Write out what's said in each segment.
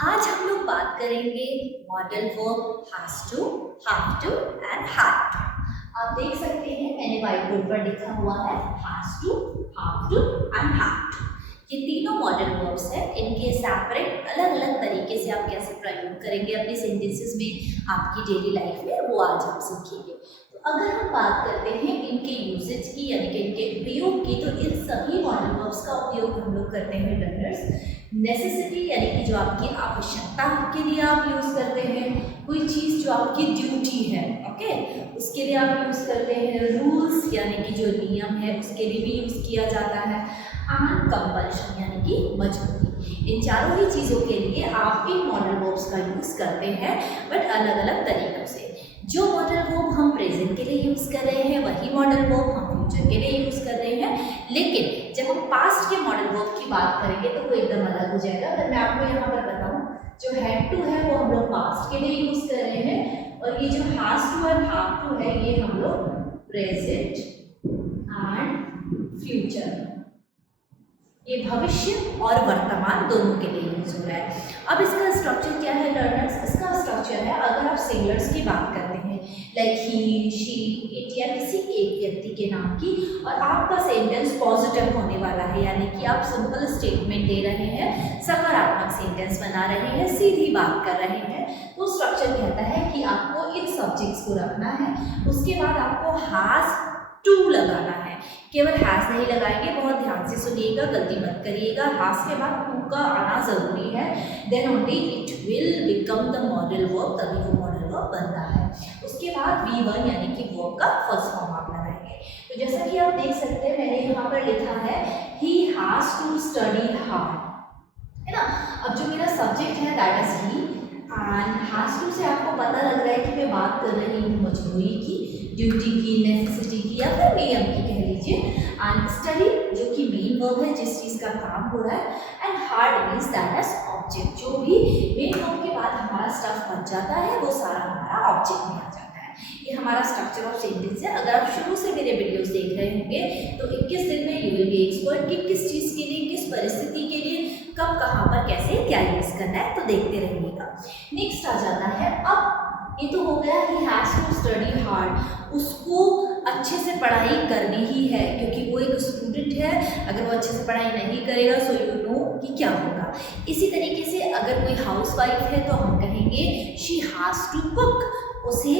आज हम लोग बात करेंगे modal verb has to, have to and had to. आप देख सकते हैं मैंने व्हाइट बोर्ड पर लिखा हुआ है has to, have to and had to. ये तीनों मॉडल वर्ब्स हैं। इनके सेपरेट अलग अलग तरीके से आप कैसे प्रयोग करेंगे अपने सेंटेंसेस में, आपकी डेली लाइफ में, वो आज हम सीखेंगे। तो अगर हम बात करते हैं इनके यूजेज की यानी कि इनके उपयोग की, तो इन सभी मॉडल वर्ब्स का उपयोग हम लोग करते हैं लर्नर्स नेसेसिटी यानी कि जो आपकी आवश्यकता के लिए आप यूज़ करते हैं, कोई चीज़ जो आपकी ड्यूटी है, ओके, उसके लिए आप यूज़ करते हैं, रूल्स यानी कि जो नियम है उसके लिए भी यूज़ किया जाता है, एंड कंपल्शन यानी कि मजबूरी। इन चारों ही चीज़ों के लिए आप इन मॉडल वर्ब्स का यूज़ करते हैं, बट अलग अलग तरीक़ों से। जो मॉडल वर्ब हम प्रेजेंट के लिए यूज़ कर रहे हैं वही मॉडल वर्ब हम फ्यूचर के लिए यूज़ कर रहे हैं, लेकिन जब हम पास्ट के मॉडल वर्ब की बात करेंगे तो वो एकदम अलग हो जाएगा। अगर मैं आपको यहाँ पर बताऊँ, जो हैड टू है वो हम लोग पास्ट के लिए यूज़ कर रहे हैं, और ये जो has to and have to है ये हम लोग प्रेजेंट एंड फ्यूचर, ये भविष्य और वर्तमान दोनों के लिए यूज हो रहा है। अब इसका स्ट्रक्चर क्या है लर्नर्स? इसका स्ट्रक्चर है, अगर आप सिंगुलर्स की बात करते हैं लाइक ही, शी, इट या किसी एक व्यक्ति के नाम की, और आपका सेंटेंस पॉजिटिव होने वाला है यानी कि आप सिंपल स्टेटमेंट दे रहे हैं, सकारात्मक सेंटेंस बना रहे हैं, सीधी बात कर रहे हैं, तो स्ट्रक्चर कहता है कि आपको इन सब्जेक्ट्स को रखना है, उसके बाद आपको हैज टू लगाना है। केवल हैज नहीं लगाएंगे, बहुत ध्यान से सुनिएगा, गलती मत करिएगा। हैज के बाद टू का आना जरूरी है, then only it will become the modal verb, तभी वो मॉडल वर्ब बनता है। उसके बाद V1 यानी कि वर्ब का फर्स्ट फॉर्म आप लगाएंगे। तो जैसा कि आप देख सकते हैं मैंने यहाँ पर लिखा है he has to study hard, है ना। अब जो मेरा सब्जेक्ट है that is he, and has to से आपको पता लग रहा है कि मैं बात कर रही हूँ मजबूरी की, ड्यूटी की, नेसेसिटी की या फिर नियम की कह लीजिए, एंड स्टडी जो कि मेन वर्ब है जिस चीज़ का काम हो रहा है, and hard means that is object, जो भी मेन वर्ब के बाद हमारा स्टफ बन जाता है वो सारा हमारा ऑब्जेक्ट में आ जाता है। ये हमारा स्ट्रक्चर ऑफ सेंटेंस है। अगर आप शुरू से मेरे वीडियोस देख रहे होंगे तो 21 दिन में यू विल बी एक्सपर्ट कि किस चीज़ के लिए, किस परिस्थिति के लिए, कब कहाँ पर कैसे क्या यूज़ करना है, तो देखते रहिएगा। नेक्स्ट आ जाता है, अब ये तो हो गया he has to study hard, उसको अच्छे से पढ़ाई करनी ही है क्योंकि वो एक स्टूडेंट है, अगर वो अच्छे से पढ़ाई नहीं करेगा सो यू नो कि क्या होगा। इसी तरीके से अगर कोई हाउसवाइफ है तो हम कहेंगे शी हैज टू कुक, उसे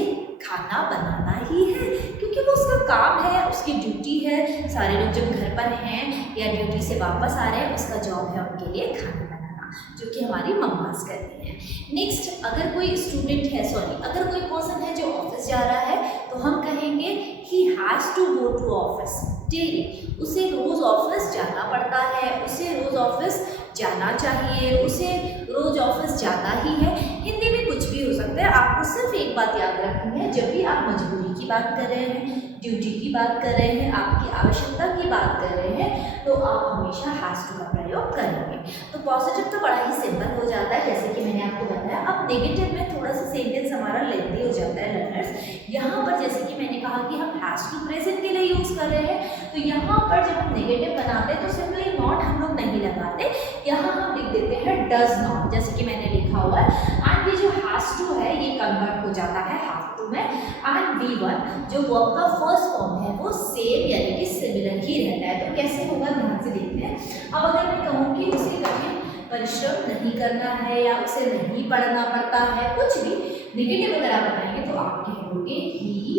खाना बनाना ही है क्योंकि वो उसका काम है, उसकी ड्यूटी है। सारे लोग जब घर पर हैं या ड्यूटी से वापस आ रहे हैं, उसका जॉब है उनके लिए खाना बनाना, जो कि हमारी मम्मास करती हैं। नेक्स्ट, अगर कोई स्टूडेंट है, अगर कोई पर्सन है जो ऑफिस जा रहा है तो हम कहेंगे he has to go to office daily, उसे रोज़ ऑफिस जाना पड़ता है, उसे रोज़ ऑफिस जाना चाहिए, उसे रोज़ ऑफिस जाना ही है। हिंदी में कुछ भी हो सकता है, आपको सिर्फ एक बात याद रखनी है, जब भी आप मजबूरी की बात कर रहे हैं, ड्यूटी की बात कर रहे हैं, आपकी आवश्यकता की बात कर रहे हैं, तो आप हमेशा हैज़ टू का प्रयोग करेंगे। तो पॉजिटिव तो बड़ा ही सिंपल हो जाता है जैसे कि मैंने आपको बताया। अब नेगेटिव में थोड़ा सा सेंटेंस हमारा लेंथी हो जाता है लर्नर्स। यहाँ पर जैसे कि मैंने कहा कि हम हैज़ टू प्रेजेंट के लिए यूज़ कर रहे हैं, तो यहाँ पर जब हम नेगेटिव बनाते हैं तो सिंपली नॉट हम लोग नहीं लगाते, यहाँ हम लिख देते हैं डज नॉट, जैसे कि मैंने लिखा हुआ है। एंड ये जो हैज़ टू है ये कन्वर्ट हो जाता है हैव टू में, एंड V1 जो वर्ब का फर्स्ट फॉर्म है वो सेम यानी कि सिमिलर ही रहता है। तो कैसे होगा ध्यान से देखते हैं। अब अगर मैं कहूँ कि उसे कठिन परिश्रम नहीं करना है या उसे नहीं पढ़ना पड़ता है, कुछ भी नेगेटिव अगर आप बताएंगे तो आप कहोगे ही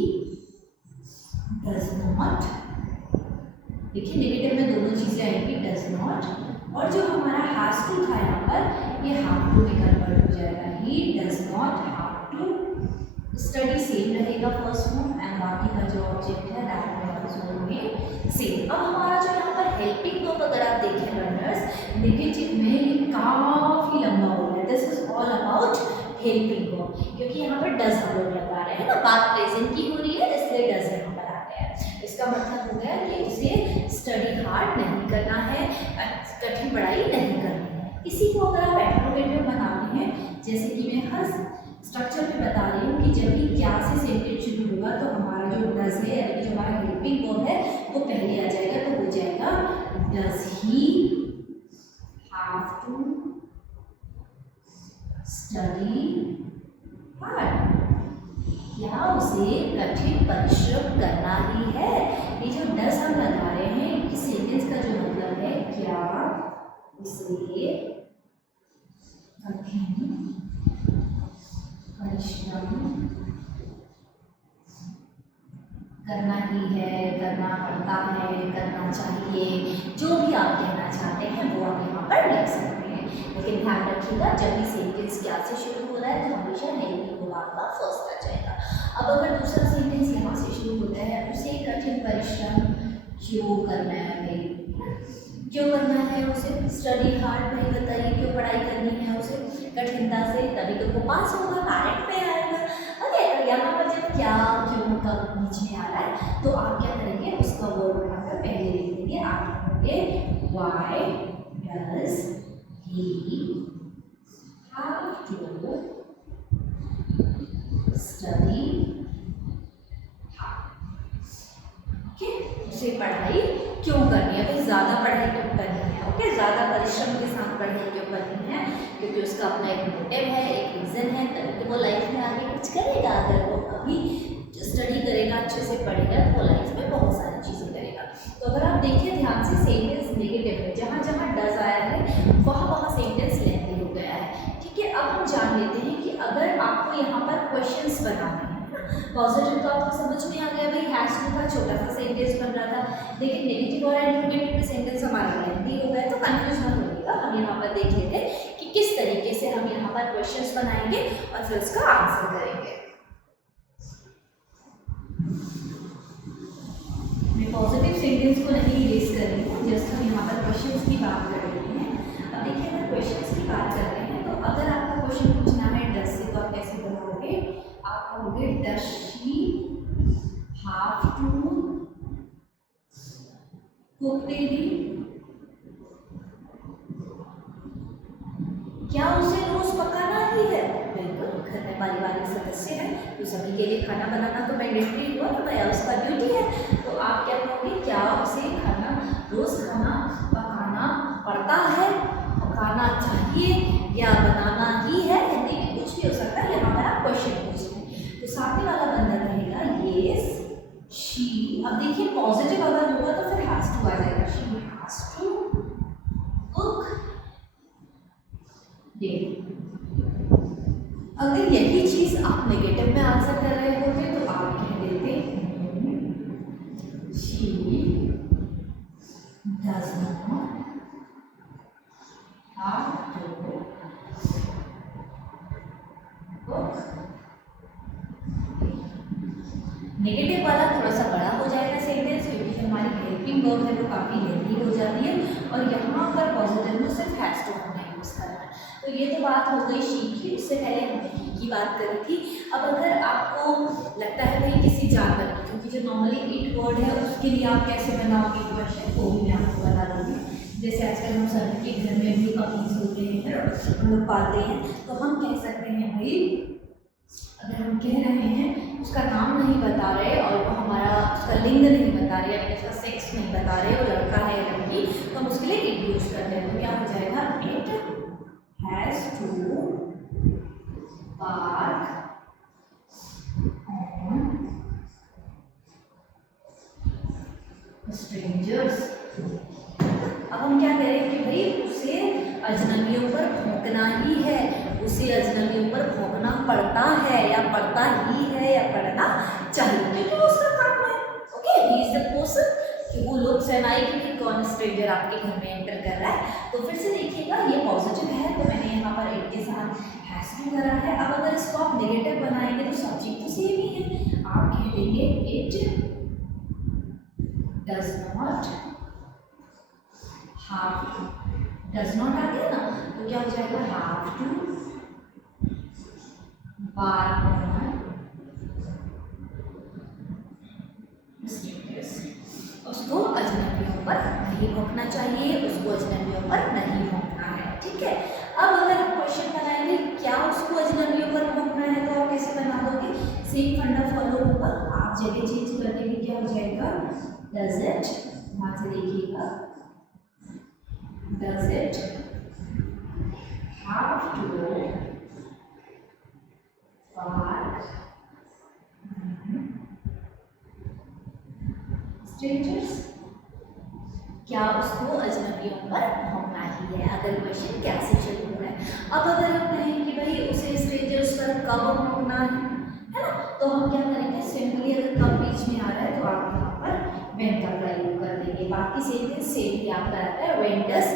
डज नॉट। देखिए नेगेटिव में दोनों चीजें आएंगी, डज नॉट, और जो हमारा हैज टू था यहाँ पर ये हैव टू में कन्वर्ट हो जाएगा, he does not have to. Study same रहेगा फर्स्ट फॉर्म, एंड बाकी का जो ऑब्जेक्ट है दैट होंगे सेम। अब हमारा जो यहाँ पर हेल्पिंग वर्ब अगर आप देखें लर्नर्स, नेगेटिव में ये काफी लंबा हो गया, this is all about helping verb, क्योंकि यहाँ पर डज हम लोग लगा रहे हैं ना, बात प्रेजेंट की हो रही है इसलिए डज यहाँ पर आ गया है। इसका मतलब हो गया कि उसे स्टडी हार्ड नहीं करना है, कठिन पढ़ाई नहीं करनी है। इसी को अगर आप एप्रोगेटिव बनाते हैं, जैसे कि मैं हर स्ट्रक्चर पे बता रही हूँ कि जब भी क्या से सेंटेंस शुरू होगा तो हमारा जो डज है यानी कि जो हमारा हेल्पिंग वर्ब है वो पहले आ जाएगा, तो हो जाएगा does he have to study hard, क्या उसे कठिन परिश्रम करना ही है। ये जो डज हम लगा रहे हैं इस सेंटेंस का जो मतलब है क्या उसे कठिन परिश्रम करना ही है, करना पड़ता है, करना चाहिए, जो भी आप कहना चाहते हैं वो आप यहाँ पर लिख सकते हैं। लेकिन ध्यान रखिएगा जब भी सेंटेंस क्या से शुरू हो रहा है तो हमेशा नेगेटिव बोल आपका फर्स्ट आ जाएगा। अब अगर दूसरा सेंटेंस यहाँ से शुरू होता है उसे कठिन परिश्रम क्यों करना है भाई, क्यों करना है उसे, स्टडी हार्ड भाई बताइए क्यों पढ़ाई करनी है उसे कठिनता से, तभी तो वो पास होगा, पैरेंट पे आएगा। ओके तो यहाँ पर जब क्या क्यों कब बीच में आ रहा है तो आप क्या करेंगे उसका वर्ड उठाकर पहले लिख देंगे। आप लिखोगे why does he have to study hard. Okay उसे पढ़ाई क्यों करनी है भाई, ज़्यादा पढ़ाई क्यों करनी है। ओके ज़्यादा परिश्रम के साथ पढ़ाई क्यों करनी है, क्योंकि उसका अपना एक मोटिव है, एक रीज़न है, तभी तो वो लाइफ में आगे कुछ करेगा। अगर वो अभी स्टडी करेगा, अच्छे से पढ़ेगा तो वो लाइफ में बहुत सारी चीज़ें करेगा। तो अगर आप देखिए ध्यान से सेंटेंस नेगेटिव है, जहाँ जहाँ डज आया है वहाँ वहाँ सेंटेंस लेंथी हो गया है। ठीक है अब हम जान लेते हैं कि अगर आपको यहाँ पर क्वेश्चंस बनाने हैं, पॉजिटिव तो आपको समझ में आ गया भाई हैज टू का छोटा सा सेंटेंस बन रहा था, लेकिन नेगेटिव और इंटरोगेटिव में सेंटेंस हमारा लेंथी हो गया तो कंफ्यूज मत होइएगा। हम यहाँ पर देख लेते हैं कि किस तरीके से हम यहाँ पर क्वेश्चंस बनाएंगे और फिर उसका आंसर करेंगे। मैं पॉजिटिव सेंटेंस को नहीं इरेज कर रही हूँ, जस्ट हम यहाँ पर क्वेश्चंस की बात कर रहे हैं। अब देखिए अगर क्वेश्चंस की बात कर रहे हैं तो अगर आपका क्वेश्चन पूछना है डज से तो आप कैसे बनाओगे, आप कहोगे does she have to cook daily, क्या उसे रोज पकाना ही है। बिल्कुल घर में पारिवारिक सदस्य है तो सभी के लिए खाना बनाना तो मैंडेटरी हुआ ना भैया, उसका ड्यूटी है। तो आप क्या कहोगे क्या उसे खाना रोज खाना पकाना पड़ता है, पकाना चाहिए या बनाना ही है। हिंदी में कुछ भी हो सकता है, यहाँ पर आप क्वेश्चन पूछ रहे हैं तो सामने वाला बंदा रहेगा येस शी। अब देखिए पॉजिटिव अगर होगा तो फिर हैज टू आ जाएगा, she has to cook daily. अगर यही चीज आप नेगेटिव में आंसर कर रहे होते तो आप कह देते she does not have to cook. Negative वाला थोड़ा सा बड़ा हो जाएगा सेंटेंस, क्योंकि जो हमारी हेल्पिंग वर्ब है वो काफ़ी लेंथी हो जाती है और यहाँ पर पॉजिटिव में सिर्फ हैज टू होना यूज़ करना है। तो ये तो बात हो गई शी की, उससे पहले हमने ही की बात करी थी। अब अगर आपको लगता है भाई किसी जानवर की, क्योंकि जो नॉर्मली इट वर्ड है उसके लिए आप कैसे बनाओगे क्वेश्चन वो भी मैं आपको बता दूँगी। जैसे आजकल हम सभी के घर में भी पपीज होते हैं, हम लोग पालते हैं, तो हम कह सकते हैं भाई अगर हम कह रहे हैं उसका नाम नहीं बता रहे और वो हमारा उसका लिंग नहीं बता रहे या उसका सेक्स नहीं बता रहे, वो लड़का है या लड़की, तो हम उसके लिए इट यूज करते हैं। तो क्या हो जाएगा it has to park on strangers. अब हम क्या कह रहे हैं कि भाई उसे अजनबियों पर भौंकना ही है, उसे अजनबियों पर भौंकना पड़ता है या पड़ता ही है या पड़ना चाहिए, क्योंकि वो उसका काम है। Okay he is the person कि वो लोग सहनाई कि कौन स्ट्रेंजर आपके घर में एंटर कर रहा है। तो फिर से देखिएगा ये पॉजिटिव है तो मैंने यहाँ पर इट के साथ हैज टू करा है। अब अगर इसको आप नेगेटिव बनाएंगे तो सब्जेक्ट तो सेम ही है, आप कह देंगे it does not have to. Does not आ गया ना तो क्या हो जाएगा हैव टू बार उसको अजनबियों पर नहीं भौंकना चाहिए, उसको अजनबियों पर नहीं भौंकना है। ठीक है अब अगर हम क्वेश्चन बनाएंगे क्या उसको अजनबियों पर भौंकना है तो आप कैसे बना दोगे, सेम फंडा फॉलो होगा। आप जगह चेंज कर देंगे, क्या हो जाएगा डज इट, वहां से देखिएगा does it have to strangers, क्या उसको अजनबियों पर भौंकना ही है। अगर क्वेश्चन क्या से शुरू हो रहा है। अब अगर हम कहें कि भाई उसे स्ट्रेंजर्स पर कब भौंकना है ना, तो हम क्या करेंगे, सिंपली अगर कब बीच में आ रहा है तो आप यहाँ पर when का प्रयोग कर देंगे। बाकी सेंटेंस सेम ही आपका रहता है, when does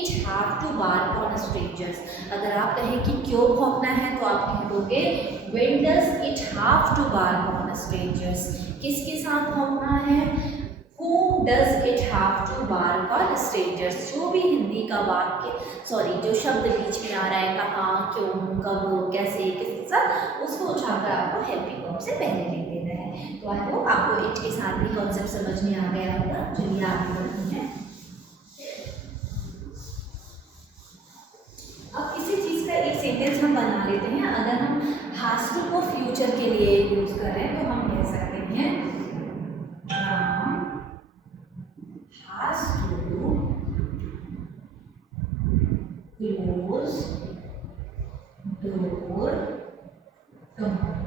it have to bark on strangers। अगर आप कहें कि क्यों भौंकना है तो आप कह दोगे when does it have to bark on strangers। किसके साथ भौंकना है, whom does it have to bark on strangers। जो भी हिंदी का वाक्य, सॉरी जो शब्द बीच में आ रहा है, कहाँ, क्यों, कब, कैसे, किसके साथ, उसको उठाकर आपको हेल्पिंग वर्ब से पहले लिख देना है। तो आई होप आपको इट के साथ भी कॉन्सेप्ट समझ में आ गया होगा। चलिए आगे बढ़ते हैं। अब किसी चीज़ का एक सेंटेंस हम बना लेते हैं। अगर हम हैज टू को फ्यूचर के लिए यूज करें तो हम कह सकते हैं has to close door tomorrow।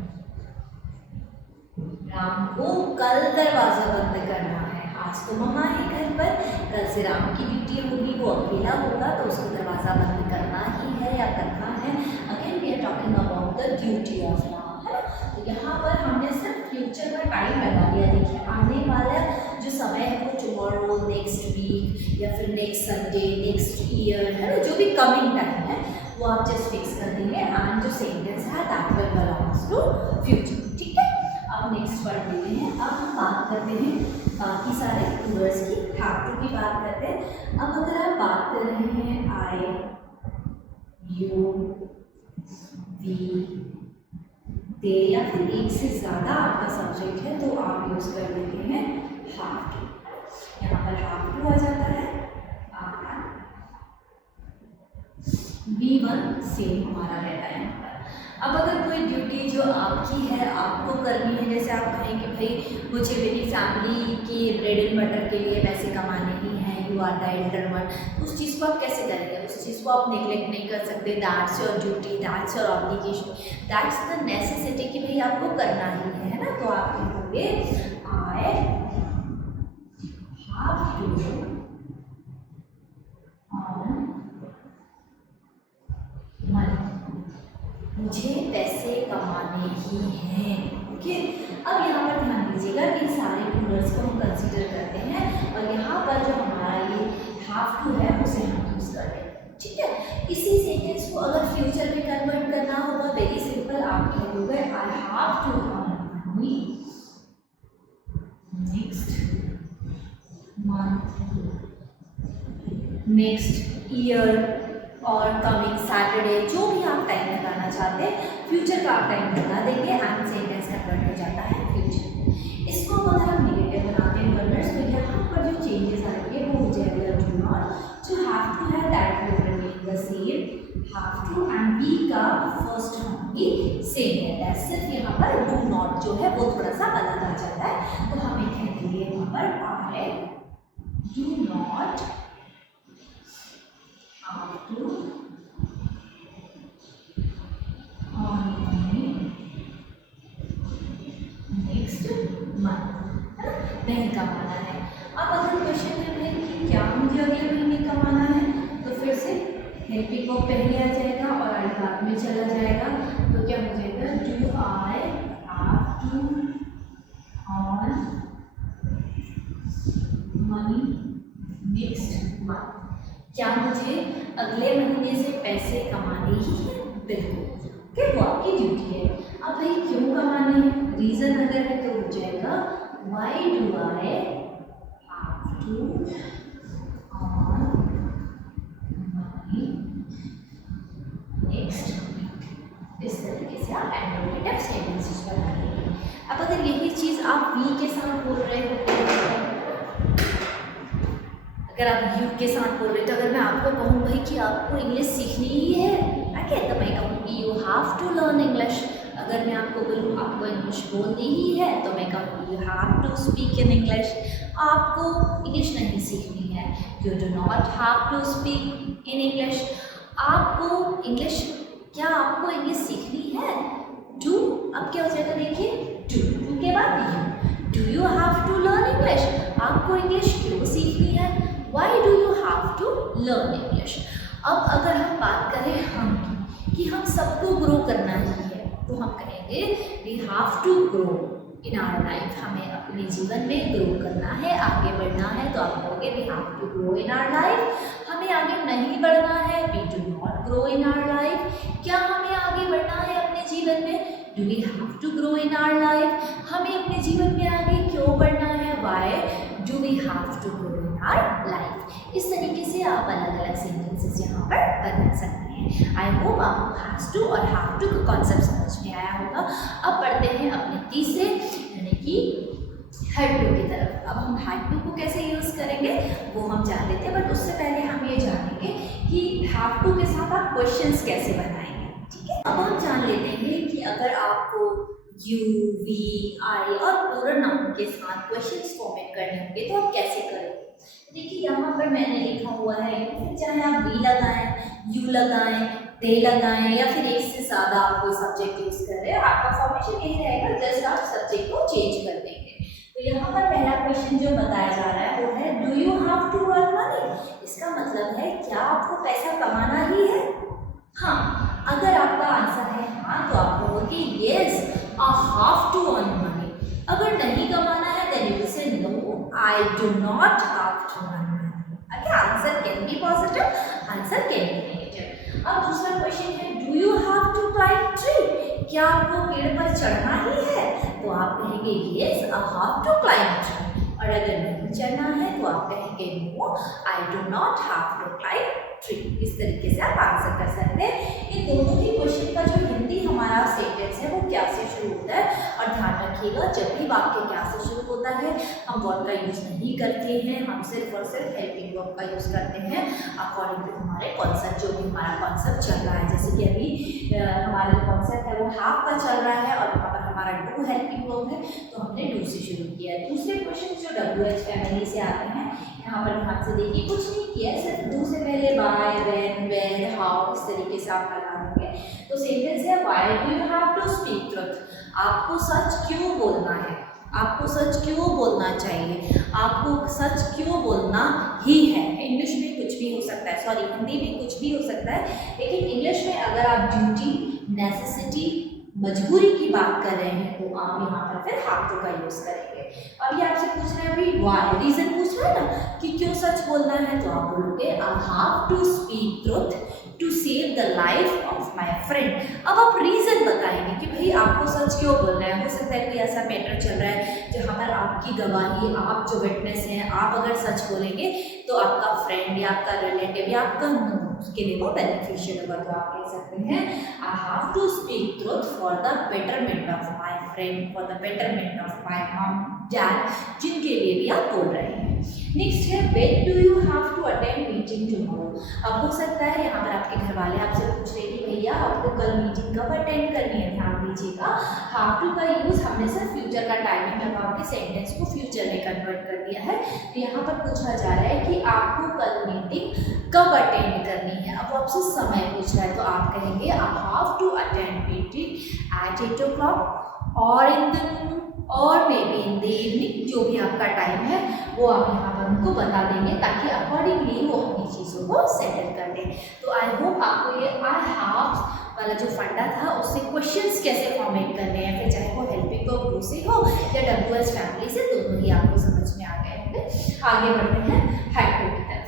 Ram को कल दरवाजा बंद करना है। आज तो मम्मा है घर पर, कल से राम की ड्यूटी होगी, वो अकेला होगा तो उसको दरवाजा बंद करना ही है या करना है। Again we are talking about the duty of Ram, है। तो यहाँ पर हमने सिर्फ फ्यूचर का टाइम लगा दिया। देखिए आने वाला जो समय है वो टुमारो, नेक्स्ट वीक या फिर नेक्स्ट संडे, नेक्स्ट ईयर, है ना, जो भी कमिंग टाइम है वो आप जस्ट फिक्स कर देंगे एंड जो सेंटेंस है that will belongs to future. ठीक है, अब नेक्स्ट पढ़ लेते हैं। अब हम बात करते हैं बाकी सारे वर्ड्स की, हैव टू की बात करते हैं। अब अगर आप बात कर रहे हैं आई, यू, वी, दे या फिर एक से ज़्यादा आपका सब्जेक्ट है तो आप यूज़ कर लेते हैं हैव टू। यहाँ पर हैव टू आ जाता है, V1 सेम हमारा रहता है यहाँ पर। अब अगर कोई ड्यूटी जो आपकी है, आपको करनी है, जैसे आप कहें कि भाई मुझे मेरी फैमिली की ब्रेड एंड बटर के लिए पैसे कमाने ही हैं, you are the elder one, उस चीज़ को आप कैसे करेंगे, उस चीज़ को आप नेग्लेक्ट नहीं कर सकते। That's your duty, that's your obligation, that's the necessity कि भाई आपको करना ही है ना। तो आप कहोगे आई हैव टू मुझे पैसे कमाने ही हैं। ओके, अब यहाँ पर ध्यान दीजिएगा कि सारे रूलर्स को हम कंसीडर करते हैं और यहाँ पर जो हमारा ये हैव टू है उसे हम यूज करते हैं। ठीक है, इसी सेंटेंस को अगर फ्यूचर में कन्वर्ट करना होगा, वेरी सिंपल, आप कह दोगे I have to earn money next month, next year और कमिंग सैटरडे, जो भी आप टाइम लगाना चाहते हैं फ्यूचर का आप टाइम लगा देंगे एंड सेंटेंस कन्वर्ट हो जाता है फ्यूचर। इसको अगर हम नेगेटिव बनाते हैं वर्ड्स तो यहाँ पर जो चेंजेस आएंगे वो हो जाएगा डू नॉट, जो हैव टू है that will remain the same, have to and be का फर्स्ट फॉर्म भी सेम रहता है, सिर्फ यहाँ पर डू नॉट जो है वो थोड़ा सा अलग आ जाता है। तो हमें कह देंगे यहाँ पर आई do not have to earn money next month, नहीं कमाना है। अब अगर क्वेश्चन है कि क्या मुझे अगले महीने कमाना है तो फिर से हेल्पिंग वर्ब पहले आ जाएगा और आई बाद में चला जाएगा। तो क्या हो जाएगा, do I have to earn money next month, क्या मुझे अगले महीने से पैसे कमाने ही हैं, बिल्कुल, कि वो आपकी ड्यूटी है। अब भाई क्यों कमाने हैं, रीज़न अगर है तो हो जाएगा why do I have to earn money next week. इस तरीके से आप एंडोमेटिव सेंटेंसेस बना लेंगे। अब अगर यही चीज़ आप वी के साथ बोल रहे होते हैं, अगर आप यू के साथ बोल रहे तो अगर मैं आपको कहूँ भाई कि आपको इंग्लिश सीखनी ही है, ओके, तो मैं कहूँगी you have to learn English. अगर मैं आपको बोलूँ आपको इंग्लिश बोलनी ही है तो मैं कहूँगी you have to speak in English. आपको इंग्लिश नहीं सीखनी है, you do not have to speak in English. आपको इंग्लिश, क्या आपको इंग्लिश सीखनी है, डू, अब क्या हो जाएगा देखिए, डू के बाद you, do you have to learn English. आपको इंग्लिश क्यों सीखनी है, why do you have to learn English. अब अगर हम बात करें हम कि हम सबको ग्रो करना ही है, तो हम कहेंगे we have to grow in our life, हमें अपने जीवन में ग्रो करना है, आगे बढ़ना है। तो आप कहोगे we have to grow in our life. हमें आगे नहीं बढ़ना है, we do not grow in our life. क्या हमें आगे बढ़ना है अपने जीवन में, do we have to grow in our life. हमें अपने जीवन में आगे क्यों बढ़ना है, why do we have to grow in our life. इस तरीके से आप अलग अलग सेंटेंसेस यहाँ पर बना सकते हैं। आई होप आपको हैज टू और हैव टू का कॉन्सेप्ट समझ में आया होगा। अब बढ़ते हैं अपने तीसरे यानी कि हैड टू की तरफ। अब हम हैड टू को कैसे यूज़ करेंगे वो हम जान लेते हैं, बट उससे पहले हम ये जानेंगे कि हैव टू के साथ आप क्वेश्चंस कैसे बनाएंगे, ठीक है। अब हम जान लेते हैं कि अगर आपको यू, वी, आई और प्लूरल नाउन के साथ क्वेश्चंस फॉर्मेट करने होंगे तो आप कैसे करेंगे। देखिए यहाँ पर मैंने लिखा हुआ है, चाहे आप वी लगाएं, यू लगाएं, दे लगाएं या फिर एक से ज़्यादा आप कोई सब्जेक्ट यूज़ कर रहे हैं, आपका फॉर्मेशन यही रहेगा, जस्ट आप सब्जेक्ट को चेंज कर देंगे। तो यहाँ पर पहला क्वेश्चन जो बताया जा रहा है वो है do you have to earn money. इसका मतलब है क्या आपको पैसा कमाना ही है। हाँ, अगर आपका आंसर है हाँ तो आप कहोगे yes I have to earn money. अगर नहीं कमाना है then you say no I do not have to earn money. Okay, answer can be positive, answer can be negative. अब दूसरा क्वेश्चन है do you have to climb tree. क्या आपको पेड़ पर चढ़ना ही है, तो आप कहेंगे yes I have to climb tree. और अगर नहीं चढ़ना है तो आप कहेंगे no I do not have to climb tree. इस तरीके से आप आंसर कर सकते हैं। इन दोनों ही क्वेश्चन का जो हिंदी हमारा सेंटेंस है वो क्या से शुरू होता है, और ध्यान रखिएगा जब भी वाक्य क्या से शुरू होता है हम वर्ब का यूज़ नहीं करते हैं, हम सिर्फ और सिर्फ हेल्पिंग वर्ब का यूज़ करते हैं अकॉर्डिंग टू हमारे कॉन्सेप्ट, जो भी हमारा कॉन्सेप्ट चल रहा है। जैसे कि अभी हमारा जो कॉन्सेप्ट है वो हाफ का चल रहा है और वहाँ पर हमारा डू हेल्पिंग वर्ब है, तो हमने डू से शुरू किया है। दूसरे क्वेश्चन जो WH फैमिली से आते हैं, यहाँ पर ध्यान से देखिए, कुछ नहीं किया, सिर्फ डू से पहले बाय, व्हेन, वेयर, हाउ, इस तरीके से आप लगा देंगे। तो सेंटेंस है why do you have to speak truth. आपको सच क्यों बोलना है, आपको सच क्यों बोलना चाहिए, आपको सच क्यों बोलना ही है। इंग्लिश में कुछ भी हो सकता है, सॉरी हिंदी में कुछ भी हो सकता है, लेकिन इंग्लिश में अगर आप ड्यूटी, नेसेसिटी, मजबूरी की बात कर रहे हैं तो आप यहाँ पर फिर हैव टू का यूज़ करेंगे। अभी आपसे पूछ रहे हैं अभी वाई, रीज़न पूछ रहा है ना कि क्यों सच बोलना है, तो आप बोलोगे I have to speak truth to save the life of my friend. अब आप रीज़न बताएंगे कि भाई आपको सच क्यों बोलना है। हो सकता है कोई ऐसा मैटर चल रहा है जहाँ पर आपकी गवाही, आप जो विटनेस हैं, आप अगर सच बोलेंगे तो आपका फ्रेंड या आपका रिलेटिव या आपका उसके लिए वो बेनिफिशियल होगा। तो आप कह सकते हैं I have to speak truth for the betterment of my friend, for the betterment of my mom, dad, जिनके लिए भी आप बोल रहे हैं। नेक्स्ट है when do you have to attend meeting tomorrow. अब हो सकता है यहाँ पर आपके घर वाले आपसे पूछ रहे कि भैया आपको कल मीटिंग कब अटेंड करनी है। ध्यान दीजिएगा हैव टू का यूज़ हमने सिर्फ फ्यूचर का टाइमिंग लगा के सेंटेंस को फ्यूचर में कन्वर्ट कर दिया है। तो यहाँ पर पूछा जा रहा है कि आपको कल मीटिंग कब अटेंड करनी है। अब आपसे समय पूछ रहा है तो आप कहेंगे I have to attend meeting at 8 o'clock और इन द नून और maybe in the evening, जो भी आपका टाइम है वो आप यहाँ पर उनको बता देंगे ताकि अकॉर्डिंगली वो अपनी चीज़ों को सेटल कर दें। तो आई होप आपको ये आई हैव वाला जो फंडा था उससे क्वेश्चंस कैसे फॉर्मेट करने हैं, फिर चाहे वो हेल्पिंग वर्ब टू से हो या WH फैमिली से, दोनों ही आपको समझ में आ गए होंगे। आगे बढ़ते हैं हैड टू की तरफ।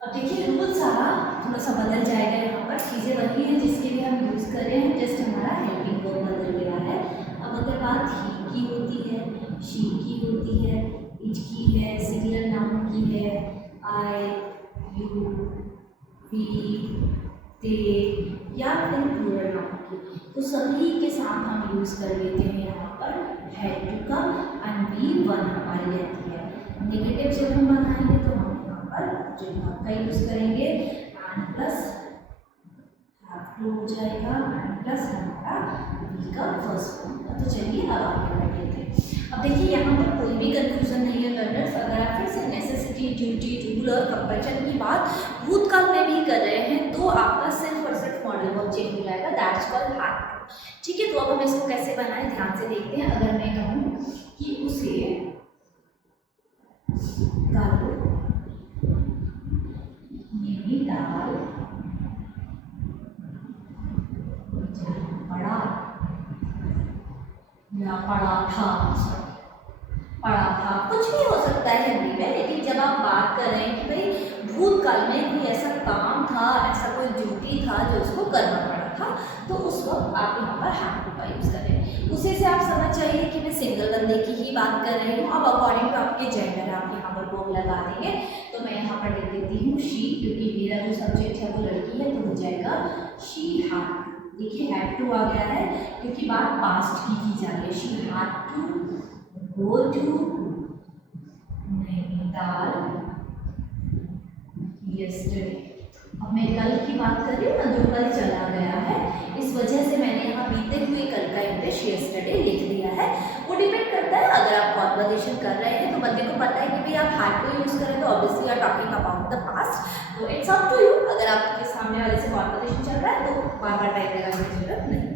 अब देखिए रूल सारा थोड़ा सा बदल जाएगा, यहाँ पर चीज़ें वही हैं जिसके लिए हम यूज़ कर रहे हैं, जस्ट हमारा हेल्पिंग वर्ब बदल गया है। अब अगर बात ही की होती है, शी की होती है, इट की है, सिंगुलर नाउन की है, आई, यू, वी, दे या फिर प्लूरल नाउन की, तो सभी के साथ हम यूज़ कर लेते हैं यहाँ पर हैड टू का एंड वी वन हमारी रहती है। नेगेटिव जब हम बनाएंगे तो हम जो का यूज़ करेंगे एंड प्लस हैव टू हो जाएगा एंड प्लस हमारा वी का फर्स्ट फॉर्म। तो चलिए अब आगे बढ़ लेते हैं। अब देखिए यहाँ पर कोई भी कंफ्यूजन नहीं है लर्नर्स। अगर आप फिर से नेसेसिटी, ड्यूटी, रूल और कंपल्शन की बात भूतकाल में भी कर रहे हैं तो आपका सिर्फ और सिर्फ मॉडल वर्ब चेंज हो जाएगा, दैट्स कॉल्ड हैड टू। ठीक है, तो अब हम इसको कैसे बनाएं ध्यान से देखते हैं। अगर मैं कहूँ कि उसे कल नैनीताल पढ़ा या पढ़ा था, पढ़ा था, कुछ भी हो सकता है हिंदी में, लेकिन जब आप बात कर रहे हैं कि भाई भूतकाल में कोई ऐसा काम था, ऐसा कोई ड्यूटी था जो उसको करना पड़ा था, तो उस वक्त आप यहाँ पर हैड टू का यूज़ करें। उसी से आप समझ जाइए कि मैं सिंगल बंदे की ही बात कर रही हूँ। अब अकॉर्डिंग टू आपके जेंडर आप यहाँ पर वर्ब लगा देंगे। तो मैं यहाँ पर लिख देती हूँ शी, क्योंकि मेरा जो सब्जेक्ट है वो लड़की है, तो हो जाएगा शी हैड। देखिए हैड टू आ गया है क्योंकि बात पास्ट की जा रही है। She had to go to Nainital yesterday. अब मैं कल की बात कर रही हूँ ना, जो कल चला गया है, इस वजह से मैंने यहाँ बीते हुए कल का इंग्लिश यस्टरडे लिख दिया है। वो डिपेंड करता है, अगर आप कॉन्वर्सेशन कर रहे हैं तो बंदे को पता है कि भाई आप हैड टू यूज़ करें तो obviously are talking about the past, तो इट्स अप टू यू। अगर आपके सामने वाले से कॉन्वर्सेशन चल रहा है तो बार बार टाइप लगाने की जरूरत नहीं।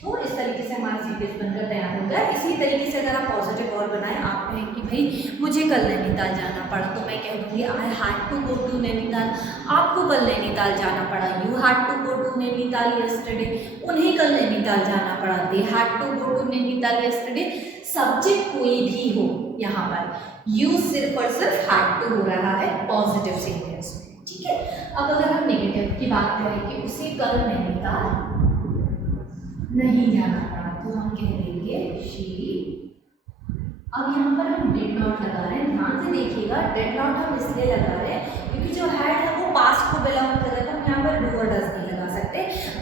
तो इस तरीके से हमारा सीक्वेंस बनकर तैयार हो गया। इसी तरीके से अगर आप पॉजिटिव और बनाएं, आप कहें कि भाई मुझे कल नैनीताल जाना पड़ा, तो मैं कह दूँगी I had to go to Nainital. आपको कल नैनीताल जाना पड़ा, you had to go to Nainital yesterday. उन्हें कल नैनीताल जाना पड़ा, they had to go to Nainital yesterday. Subject कोई भी हो, यहाँ पर यू सिर्फ और सिर्फ हैड टू हो रहा है पॉजिटिव सीक्वेंस में। ठीक है, अब अगर हम नेगेटिव की बात करें कि उसे कल नैनीताल नहीं जाना पड़ा, तो हम कह देंगे शी। अब यहाँ पर हम डिड नॉट लगा रहे हैं, ध्यान से देखिएगा। डिड नॉट हम इसलिए लगा रहे हैं क्योंकि जो हैड है वो पास्ट को बिलोंग कर रहा है, हम यहाँ पर डू और डज नहीं लगा सकते,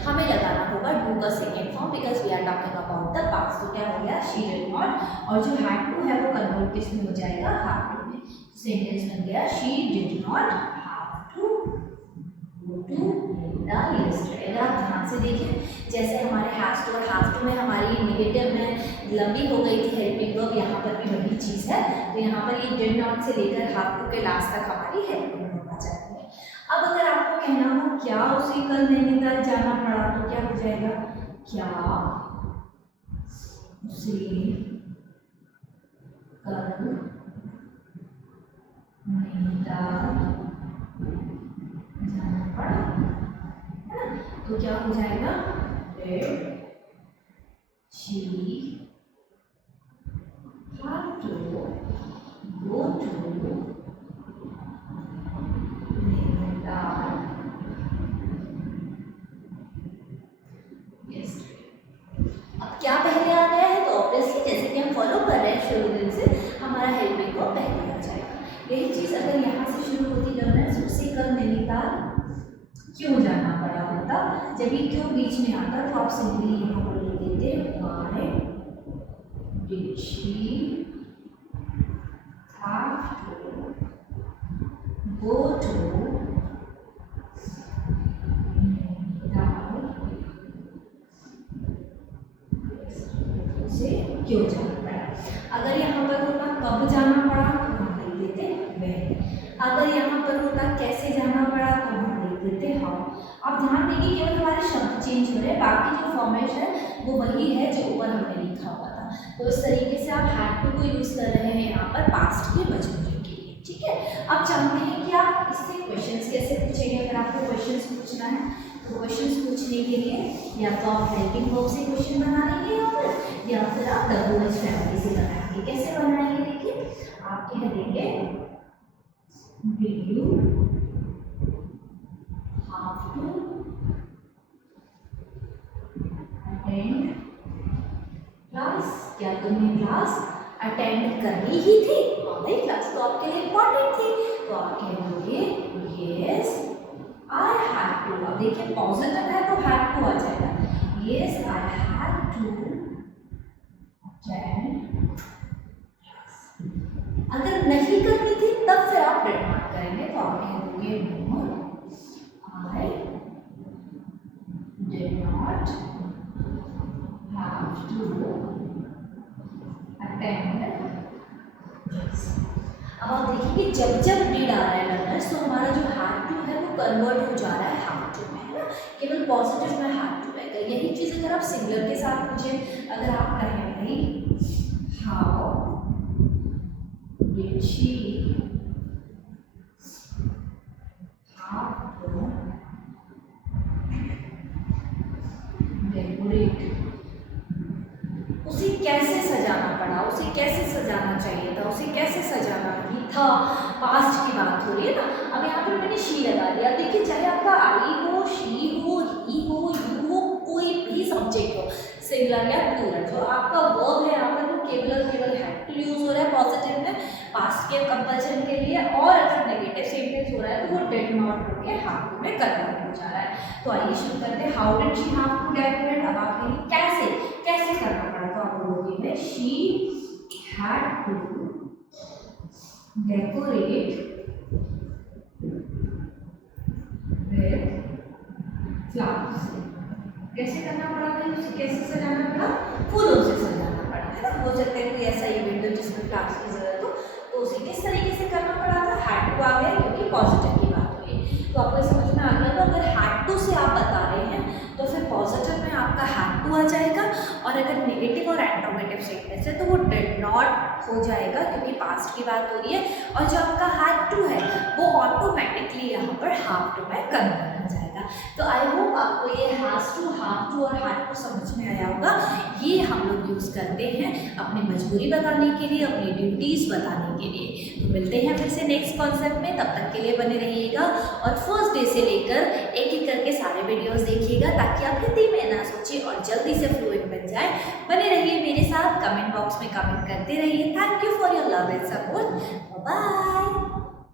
हमें लगाना होगा डू का second form, because we are talking about the past. तो क्या हो गया, शी डिड नॉट, और जो हैड टू है वो कन्वर्ट किसमें हो जाएगा, हैव टू में। सेंटेंस बन गया she did not have to go to Nainital yesterday. अगर आप ध्यान से देखें, जैसे हमारे हैज टू और हैव टू में हमारी नेगेटिव में लंबी हो गई थी हेल्पिंग वर्ब, यहाँ पर भी वही चीज़ है। तो यहाँ पर ये डिड नॉट से लेकर हैव टू के लास्ट तक हमारी हेल्पिंग वर्ब आ जाती है। अब अगर आपको कहना हो क्या उसे कल नैनीताल जाना पड़ा, तो क्या हो जाएगा, क्या उसे कल नैनीताल जाना पड़ा, है ना। तो क्या हो जाएगा, did she have to go to Nainital yesterday। अब क्या पहले आ गया है, तो ऑब्वियसली जैसे कि हम फॉलो कर रहे हैं शुरू दिन से, हमारा हेल्पिंग को पहले आ जाएगा। यही चीज़ अगर यहाँ से शुरू होती लर्नर्स, उसे कल नैनीताल क्यों जाना पड़ा होता, जब ये क्यों बीच में आता तो आप सिंपली यहाँ पर लिख देते why did she have to go to Nainital, उसे क्यों जाना पड़ा। अगर यहाँ पर होता कब जाना पड़ा तो हम लिख देते when। अगर यहाँ पर होता कैसे जाना पड़ा तो हम लिख देते how। आप ध्यान देंगे केवल हमारे शब्द चेंज हो रहे हैं, बाकी जो फॉर्मेट है वो वही है जो ऊपर हमने लिखा हुआ था। तो इस तरीके से आप हैड टू को यूज़ कर रहे हैं यहाँ पर पास्ट के मजबूरी के लिए। ठीक है, अब जानते हैं कि आप इससे क्वेश्चंस कैसे पूछेंगे। अगर आपको क्वेश्चंस पूछना है तो क्वेश्चंस पूछने के लिए या तो आप हेल्पिंग वर्ब से क्वेश्चन बना लेंगे यहाँ पर, या फिर आप WH फैमिली से बनाएंगे। कैसे बनाएंगे, देखिए आप कह देंगे did you have to attend class, क्या तुमने क्लास अटेंड करनी ही थी। भाई क्लास तो आपके लिए इम्पॉर्टेंट थी, तो आप कहेंगे यस आई हैड टू। अब देखिए पॉजिटिव है तो हैड टू आ जाएगा, yes I had to attend. अगर नहीं करनी थी तब फिर आप डिड नॉट करेंगे, तो आप कहेंगे no I but have to attend this. अब आप देखिए जब जब डीड आ रहा है लर्नर्स तो हमारा जो हैव टू है वो कन्वर्ट हो जा रहा है हैव टू में, है ना, केवल पॉजिटिव में हैव टू रहेगा। यही चीज़ अगर आप सिंगुलर के साथ मुझे अगर आप कहें भाई how did she have to decorate, उसे कैसे सजाना पड़ा, उसे कैसे सजाना चाहिए था, उसे कैसे सजाना ही था, पास्ट की बात हो रही है ना। अब यहाँ पर मैंने शी लगा दिया। देखिए चाहे आपका आई हो, शी हो, ही हो, यू हो, कोई भी सब्जेक्ट हो, सिंगुलर या प्लूरल, जो आपका वर्ब है यहाँ पर वो केवल और केवल हैड टू यूज हो रहा है पॉजिटिव में पास्ट के कंपल्सन के लिए, और अगर नेगेटिव सेंटेंस हो रहा है तो वो डिड नॉट होकर हैव टू में कन्वर्ट हो जा रहा है। तो आइए शुरू करते हैं। How did she have to decorate. अब आप कहेंगे कैसे कैसे करना पड़ा, तो आप बोलोगे she had to decorate with flowers. कैसे करना पड़ा भाई, उसे कैसे सजाना पड़ा, फूलों से सजाना पड़ा, है ना। हो सकता है कोई ऐसा इवेंट हो जिसमें फ्लावर्स की जरूरत हो, तो उसे किस तरीके से करना पड़ा था, हैड टू आ गया क्योंकि पॉजिटिव की बात हुई। तो आपको समझ में आ गया ना, अगर हैड टू से आप बता रहे हैं तो फिर पॉजिटिव में आपका हैड टू आ जाएगा, और अगर नेगेटिव और एंटोमेटिव सेंटेंस है तो वो डिड नॉट हो जाएगा क्योंकि पास्ट की बात हो रही है, और जो आपका हैड टू है वो ऑटोमेटिकली यहाँ पर हैव टू में कन्वर्ट हो जाएगा। तो आई होप आपको ये हैज टू, हैव टू और हैड टू समझ में आया होगा। ये हम लोग यूज़ करते हैं अपनी मजबूरी बताने के लिए, अपनी ड्यूटीज़ बताने के लिए। तो मिलते हैं फिर से नेक्स्ट कॉन्सेप्ट में, तब तक के लिए बने रहिएगा और फर्स्ट डे से लेकर एक एक करके सारे वीडियोस देखिएगा ताकि आप हिंदी में ना सोचिए और जल्दी से फ्लुएंट बन जाए। बने रहिए मेरे साथ, कमेंट बॉक्स में कमेंट करते रहिए। Thank you for your love and support. Bye.